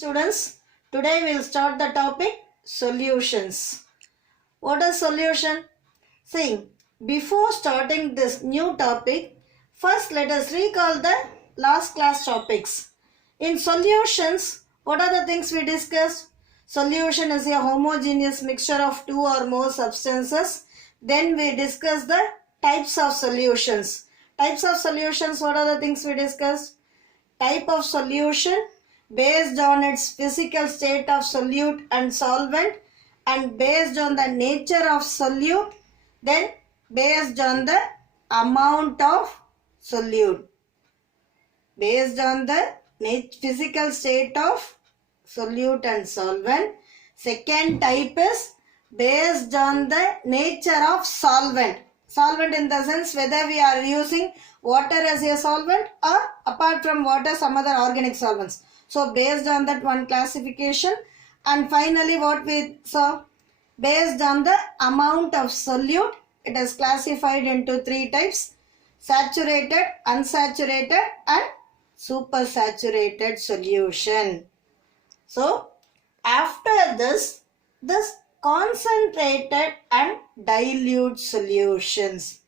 Students, today we will start the topic solutions. What is solution? See, before starting this new topic, first let us recall the last class topics. In solutions, what are the things we discussed? Solution is a homogeneous mixture of two or more substances. Then we discussed the types of solutions. Types of solutions, what are the things we discussed? Type of solution based on its physical state of solute and solvent, and based on the nature of solute, then based on the amount of solute. Based on the physical state of solute and solvent. Second type is based on the nature of solvent. Solvent in the sense whether we are using water as a solvent or apart from water some other organic solvents. So based on that one classification, and finally what we saw, based on the amount of solute, it is classified into three types: saturated, unsaturated and supersaturated solution. So after this concentrated and dilute solutions.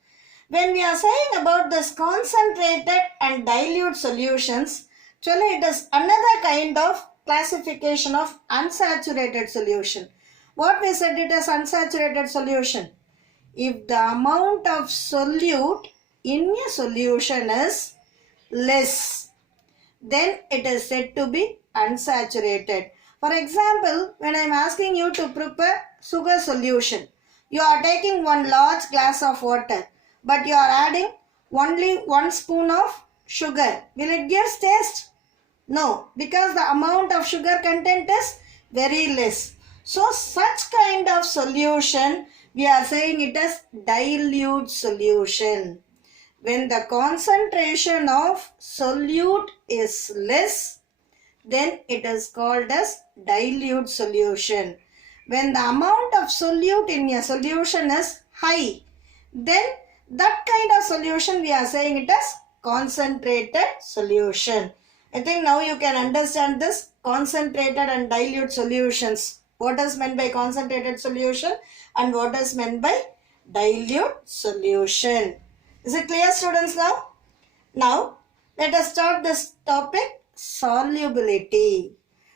When we are saying about this concentrated and dilute solutions, actually it is another kind of classification of unsaturated solution. What we said it is unsaturated solution? If the amount of solute in a solution is less, then it is said to be unsaturated. For example, when I am asking you to prepare sugar solution, you are taking one large glass of water, but you are adding only 1 spoon of sugar. Will it give taste? No, because the amount of sugar content is very less. So such kind of solution, we are saying it is dilute solution. When the concentration of solute is less, then it is called as dilute solution. When the amount of solute in a solution is high, then that kind of solution we are saying it as concentrated solution. I think now you can understand this concentrated and dilute solutions. What is meant by concentrated solution and what is meant by dilute solution. Is it clear, students, now? Now, let us start this topic, solubility.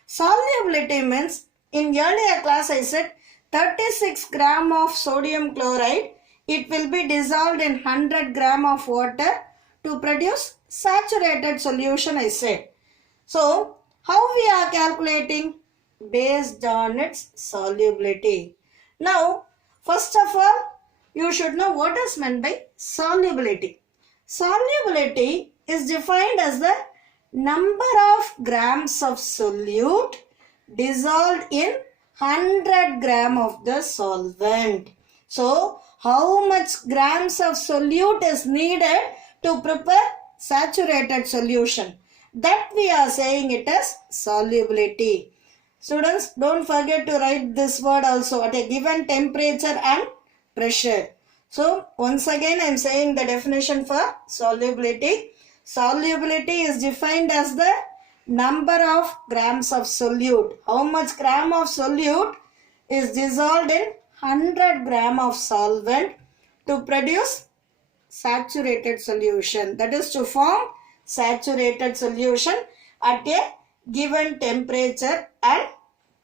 Solubility means, in earlier class I said 36 gram of sodium chloride, it will be dissolved in 100 gram of water to produce saturated solution, I said. So, how we are calculating? Based on its solubility. Now, first of all, you should know what is meant by solubility. Solubility is defined as the number of grams of solute dissolved in 100 gram of the solvent. So, how much grams of solute is needed to prepare saturated solution? That we are saying it as solubility. Students, don't forget to write this word also at a given temperature and pressure. So, once again I am saying the definition for solubility. Solubility is defined as the number of grams of solute. How much gram of solute is dissolved in 100 gram of solvent to produce saturated solution. That is to form saturated solution at a given temperature and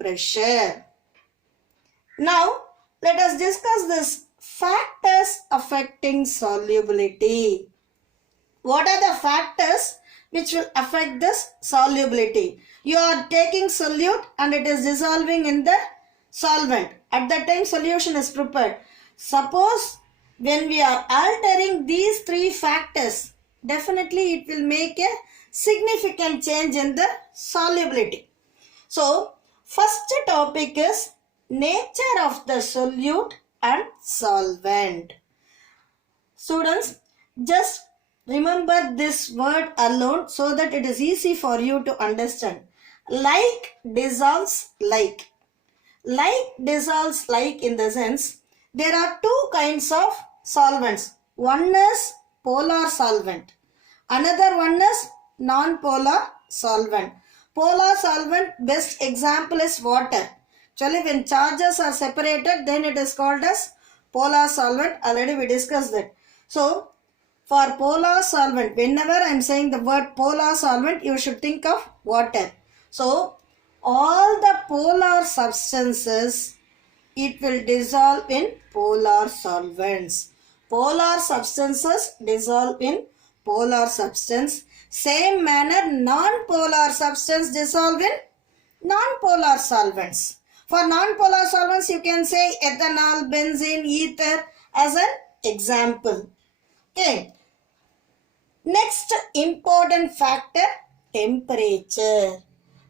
pressure. Now, let us discuss this factors affecting solubility. What are the factors which will affect this solubility? You are taking solute and it is dissolving in the solvent. At that time solution is prepared. Suppose when we are altering these three factors, definitely it will make a significant change in the solubility. So, first topic is nature of the solute and solvent. Students, just remember this word alone so that it is easy for you to understand. Like dissolves like. Like dissolves like in the sense, there are two kinds of solvents. One is polar solvent. Another one is non-polar solvent. Polar solvent best example is water. Actually, when charges are separated, then it is called as polar solvent. Already we discussed that. So, for polar solvent, whenever I am saying the word polar solvent, you should think of water. So, all the polar substances, it will dissolve in polar solvents. Polar substances dissolve in polar substance. Same manner, non-polar substance dissolve in non-polar solvents. For non-polar solvents, you can say ethanol, benzene, ether as an example. Okay. Next important factor, temperature.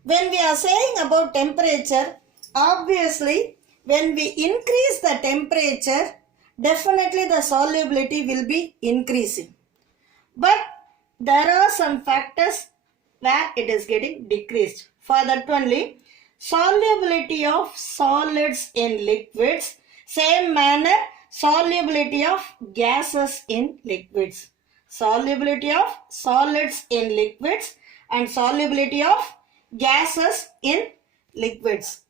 When we are saying about temperature, obviously when we increase the temperature, definitely the solubility will be increasing. But there are some factors where it is getting decreased. For that only, solubility of solids in liquids, same manner solubility of gases in liquids. Solubility of solids in liquids and solubility of gases in liquids.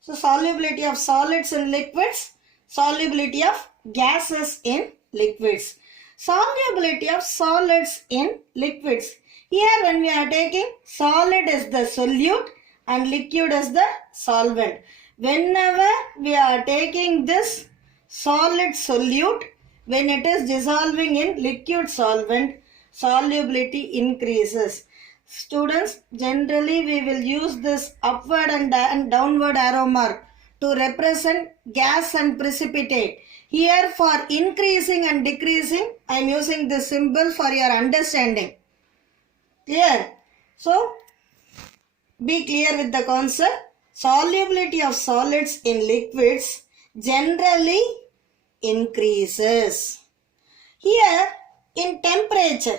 So solubility of solids in liquids, solubility of gases in liquids. Solubility of solids in liquids. Here when we are taking solid is the solute and liquid is the solvent. Whenever we are taking this solid solute, when it is dissolving in liquid solvent, solubility increases. Students, generally we will use this upward and downward arrow mark to represent gas and precipitate. Here for increasing and decreasing, I am using this symbol for your understanding. Clear? So, be clear with the concept. Solubility of solids in liquids generally increases. Here in temperature,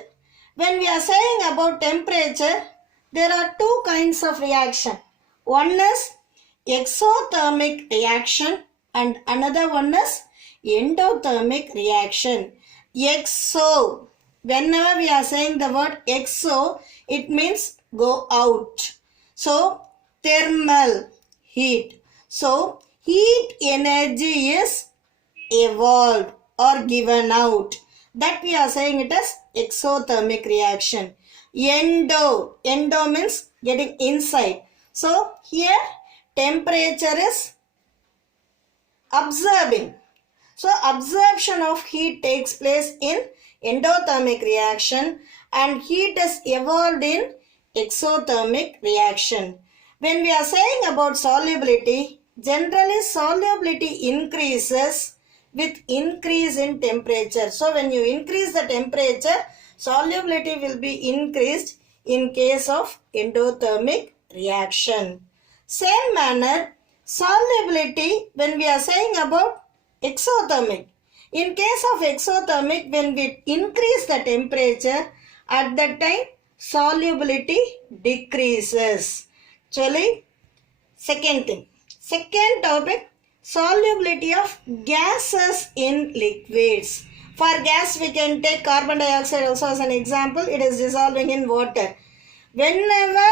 when we are saying about temperature, there are two kinds of reaction. One is exothermic reaction and another one is endothermic reaction. Exo, whenever we are saying the word exo, it means go out. So, thermal heat. So, heat energy is evolved or given out. That we are saying it as exothermic reaction. Endo means getting inside. So, here temperature is absorbing. So, absorption of heat takes place in endothermic reaction and heat is evolved in exothermic reaction. When we are saying about solubility, generally solubility increases with increase in temperature. So, when you increase the temperature, solubility will be increased in case of endothermic reaction. Same manner, solubility when we are saying about exothermic. In case of exothermic, when we increase the temperature, at that time solubility decreases. Actually, second topic, solubility of gases in liquids. For gas, we can take carbon dioxide also as an example. It is dissolving in water. Whenever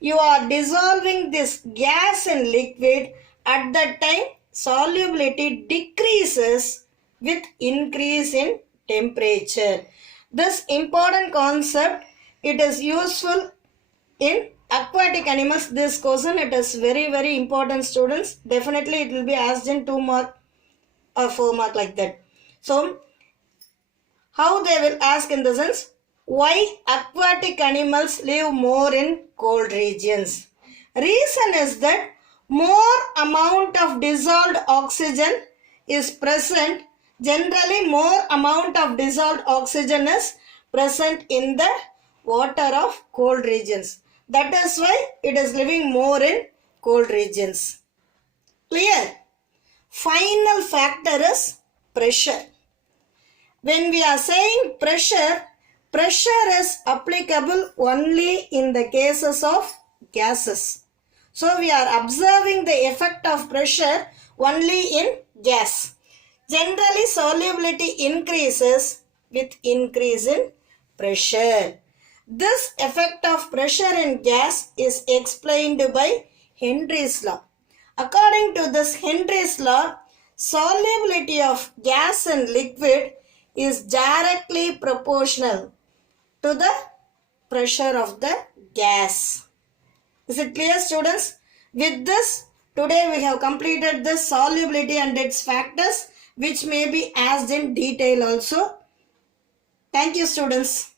you are dissolving this gas in liquid, at that time solubility decreases with increase in temperature. This important concept, it is useful in aquatic animals. This question, it is very important, students. Definitely it will be asked in 2 mark or 4 mark like that. So, how they will ask in the sense, why aquatic animals live more in cold regions? Reason is that more amount of dissolved oxygen is present. Generally, more amount of dissolved oxygen is present in the water of cold regions. That is why it is living more in cold regions. Clear? Final factor is pressure. When we are saying pressure, pressure is applicable only in the cases of gases. So we are observing the effect of pressure only in gas. Generally, solubility increases with increase in pressure. This effect of pressure in gas is explained by Henry's law. According to this Henry's law, solubility of gas and liquid is directly proportional to the pressure of the gas. Is it clear, students? With this, today we have completed the solubility and its factors, which may be asked in detail also. Thank you, students.